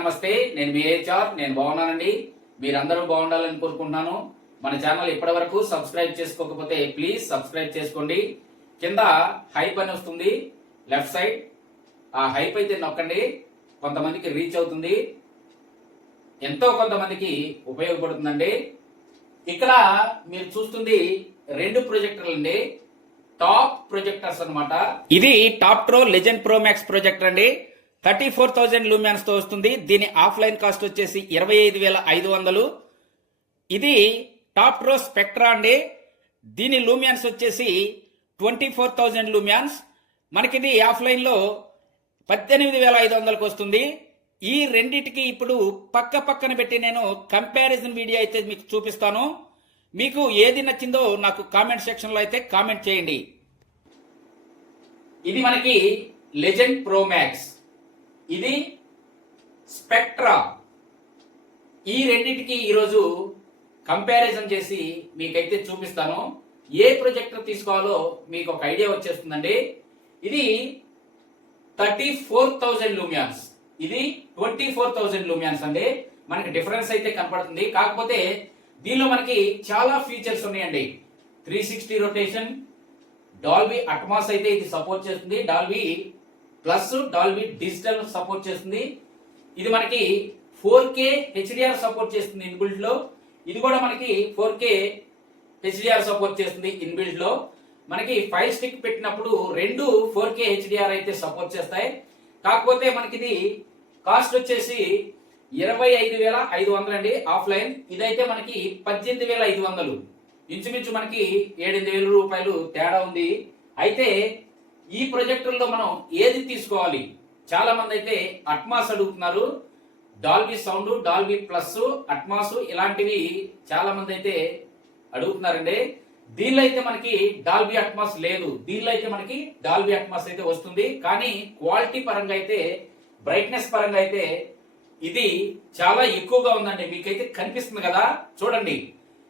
నమస్తే. నేను మీ హెచ్ఆర్. నేను బాగున్నానండి. మీరందరూ బాగుండాలని కోరుకుంటున్నాను. మన ఛానల్ ఇప్పటి వరకు సబ్స్క్రైబ్ చేసుకోకపోతే ప్లీజ్ సబ్స్క్రైబ్ చేసుకోండి. కింద హైప్ అని వస్తుంది లెఫ్ట్ సైడ్, ఆ హైప్ అయితే నొక్కండి. కొంతమందికి రీచ్ అవుతుంది, ఎంతో కొంతమందికి ఉపయోగపడుతుందండి. ఇక్కడ మీరు చూస్తుంది 2 ప్రొజెక్టర్లు అండి, టాప్ ప్రొజెక్టర్స్ అన్నమాట. ఇది Toptro legend pro max projector అండి. 34,000 లూమియాన్స్ తో వస్తుంది. దీని ఆఫ్లైన్ కాస్ట్ వచ్చేసి 25,500. ఇది టాప్ ట్రో స్పెక్ట్రా అండి. దీని లూమియాన్స్ వచ్చేసి 24,000 లూమియాన్స్. మనకిది ఆఫ్లైన్ లో 18,500కు వస్తుంది. ఈ రెండిటికి ఇప్పుడు పక్కన పెట్టి నేను కంపారిజన్ వీడియో అయితే మీకు చూపిస్తాను. మీకు ఏది నచ్చిందో నాకు కామెంట్ సెక్షన్ లో అయితే కామెంట్ చేయండి. ఇది మనకి లెజెండ్ ప్రో మ్యాక్స్, ఇది స్పెక్ట్రా. ఈ రెండిటికి ఈరోజు కంపారిజన్ చేసి మీకైతే చూపిస్తాను. ఏ ప్రొజెక్టర్ తీసుకోవాలో మీకు ఒక ఐడియా వచ్చేస్తుందండి. ఇది 34,000 లూమియాన్స్, ఇది 24,000 లూమియాన్స్ అండి. మనకి డిఫరెన్స్ అయితే కనపడుతుంది. కాకపోతే దీనిలో మనకి చాలా ఫీచర్స్ ఉన్నాయండి. 360 రొటేషన్, డాల్బీ అట్మాస్ అయితే ఇది సపోర్ట్ చేస్తుంది, Dolby plus, Dolby digital support చేస్తుంది. ఇది మనకి 4K HDR సపోర్ట్ చేస్తుంది ఇన్బిల్డ్ లో. ఇది కూడా మనకి 4K HDR సపోర్ట్ చేస్తుంది ఇన్బిల్డ్ లో. మనకి 5 స్టిక్ పెట్టినప్పుడు రెండు 4K HDR అయితే సపోర్ట్ చేస్తాయి. కాకపోతే మనకి ఇది కాస్ట్ వచ్చేసి 25,500 అండి ఆఫ్లైన్. ఇదైతే మనకి 18,500, ఇంచుమించు మనకి 7,000 రూపాయలు తేడా ఉంది. అయితే ఈ ప్రొజెక్టర్లో మనం ఏది తీసుకోవాలి? చాలా మంది అయితే అట్మాస్ అడుగుతున్నారు. Dolby sound, Dolby plus, Atmos ఇలాంటివి చాలా మంది అయితే అడుగుతున్నారండి. దీనిలో అయితే మనకి డాల్బీ అట్మాస్ లేదు. దీనిలో అయితే మనకి డాల్బీ అట్మాస్ అయితే వస్తుంది. కానీ క్వాలిటీ పరంగా అయితే, బ్రైట్నెస్ పరంగా అయితే ఇది చాలా ఎక్కువగా ఉందండి. మీకైతే కనిపిస్తుంది కదా, చూడండి.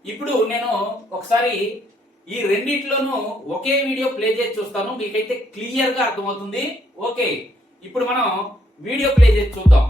ఇప్పుడు నేను ఒకసారి ఈ రెండిట్లోనూ ఒకే వీడియో ప్లే చేసి చూస్తాను, మీకైతే క్లియర్ గా అర్థమవుతుంది. ఓకే, ఇప్పుడు మనం వీడియో ప్లే చేసి చూద్దాం.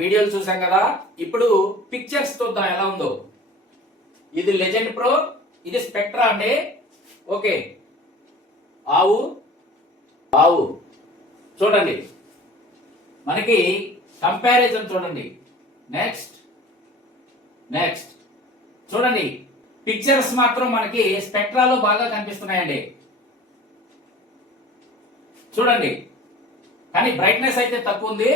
వీడియోలు చూసాం కదా, ఇప్పుడు పిక్చర్స్ చూద్దాం ఎలా ఉందో. ఇది లెజెండ్ ప్రో, ఇది స్పెక్ట్రా అండి. ఓకే, ఆవు ఆవు చూడండి, మనకి కంపారిజన్ చూడండి. నెక్స్ట్ నెక్స్ట్ చూడండి, పిక్చర్స్ మాత్రం మనకి స్పెక్ట్రాలో బాగా కనిపిస్తున్నాయండి. చూడండి, కానీ బ్రైట్నెస్ అయితే తక్కువ ఉంది.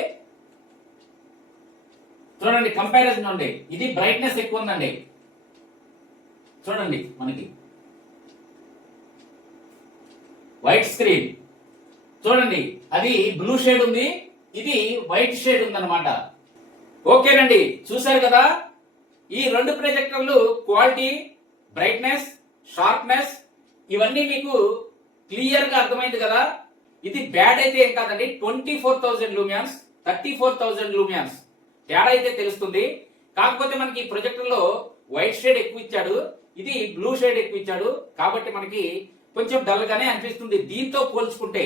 చూడండి, కంపారిజన్ ఉంది, ఇది బ్రైట్నెస్ ఎక్కువ ఉందండి. చూడండి, మనకి వైట్ స్క్రీన్ చూడండి, అది బ్లూ షేడ్ ఉంది, ఇది వైట్ షేడ్ ఉందన్నమాట. ఓకేనండి, చూసారు కదా, ఈ రెండు ప్రొజెక్టర్లు క్వాలిటీ, బ్రైట్నెస్, షార్ప్నెస్ ఇవన్నీ మీకు క్లియర్ గా అర్థమైంది కదా. ఇది బ్యాడ్ అయితే ఏం కాదండి, 24,000 లూమియాన్స్ 34,000 లూమియాన్స్ తేడా అయితే తెలుస్తుంది. కాకపోతే మనకి ఈ ప్రొజెక్టర్ లో వైట్ షేడ్ ఎక్కువ ఇచ్చాడు, ఇది బ్లూ షేడ్ ఎక్కువ ఇచ్చాడు, కాబట్టి మనకి కొంచెం డల్ గానే అనిపిస్తుంది. దీంతో పోల్చుకుంటే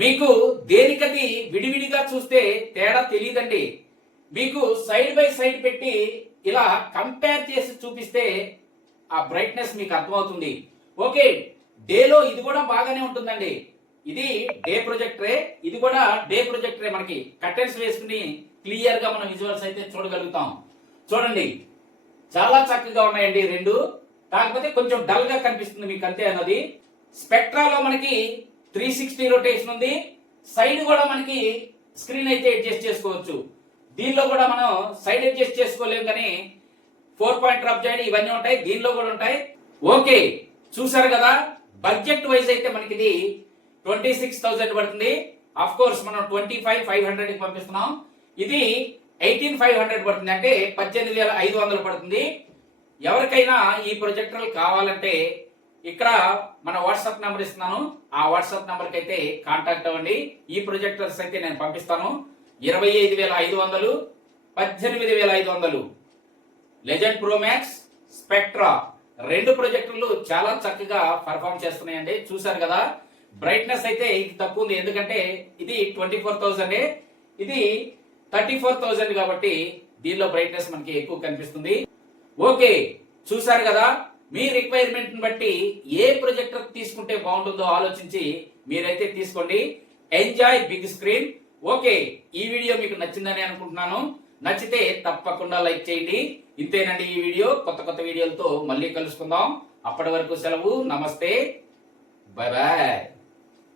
మీకు దేనికది విడివిడిగా చూస్తే తేడా తెలియదండి. మీకు సైడ్ బై సైడ్ పెట్టి ఇలా కంపేర్ చేసి చూపిస్తే ఆ బ్రైట్నెస్ మీకు అర్థమవుతుంది. ఓకే, డేలో ఇది కూడా బాగానే ఉంటుందండి. ఇది డే ప్రొజెక్టరే, ఇది కూడా డే ప్రొజెక్టరే. మనకి కర్టెన్స్ వేసుకుని క్లియర్ గా మనం విజువల్స్ అయితే చూడగలుగుతాం. చూడండి, చాలా చక్కగా ఉన్నాయండి రెండు. కాకపోతే కొంచెం డల్ గా కనిపిస్తుంది మీకు, అంతే అన్నది. స్పెక్ట్రాలో మనకి 360 రొటేషన్ ఉంది, సైడ్ కూడా మనకి స్క్రీన్ అయితే అడ్జస్ట్ చేసుకోవచ్చు. దీనిలో కూడా మనం సైడ్ అడ్జస్ట్ చేసుకోలేము, కానీ 4 పాయింట్ డ్రాప్ చేయడం ఇవన్నీ ఉంటాయి, దీనిలో కూడా ఉంటాయి. ఓకే, చూసారు కదా, బడ్జెట్ వైజ్ అయితే మనకి ఇది 26,000 పడుతుంది. ఆఫ్ కోర్స్ మనం 25,500 కి పంపిస్తున్నాం. ఇది 18,500 పడుతుంది, అంటే 18,500 పడుతుంది. ఎవరికైనా ఈ ప్రొజెక్టర్లు కావాలంటే ఇక్కడ మన వాట్సాప్ నెంబర్ ఇస్తున్నాను, ఆ వాట్సాప్ నెంబర్ కి అయితే కాంటాక్ట్ అవ్వండి. ఈ ప్రొజెక్టర్స్ అయితే నేను పంపిస్తాను. 25,500, 18,500 లెజెండ్ ప్రో మ్యాక్స్, స్పెక్ట్రా రెండు ప్రొజెక్టర్లు చాలా చక్కగా పర్ఫామ్ చేస్తున్నాయండి. చూసారు కదా, బ్రైట్నెస్ అయితే ఇది తక్కువ ఉంది, ఎందుకంటే ఇది 24,000, ఇది 34,000 కాబట్టి దీనిలో బ్రైట్నెస్ మనకి ఎక్కువ కనిపిస్తుంది. ఓకే, చూసారు కదా, మీ రిక్వైర్మెంట్ బట్టి ఏ ప్రొజెక్టర్ తీసుకుంటే బాగుంటుందో ఆలోచించి మీరైతే తీసుకోండి. Enjoy big screen. ఓకే, ఈ వీడియో మీకు నచ్చిందని అనుకుంటున్నాను. నచ్చితే తప్పకుండా లైక్ చేయండి. ఇంతేనండి ఈ వీడియో. కొత్త కొత్త వీడియోలతో మళ్ళీ కలుసుకుందాం. అప్పటి వరకు సెలవు. నమస్తే, బాయ్ బాయ్.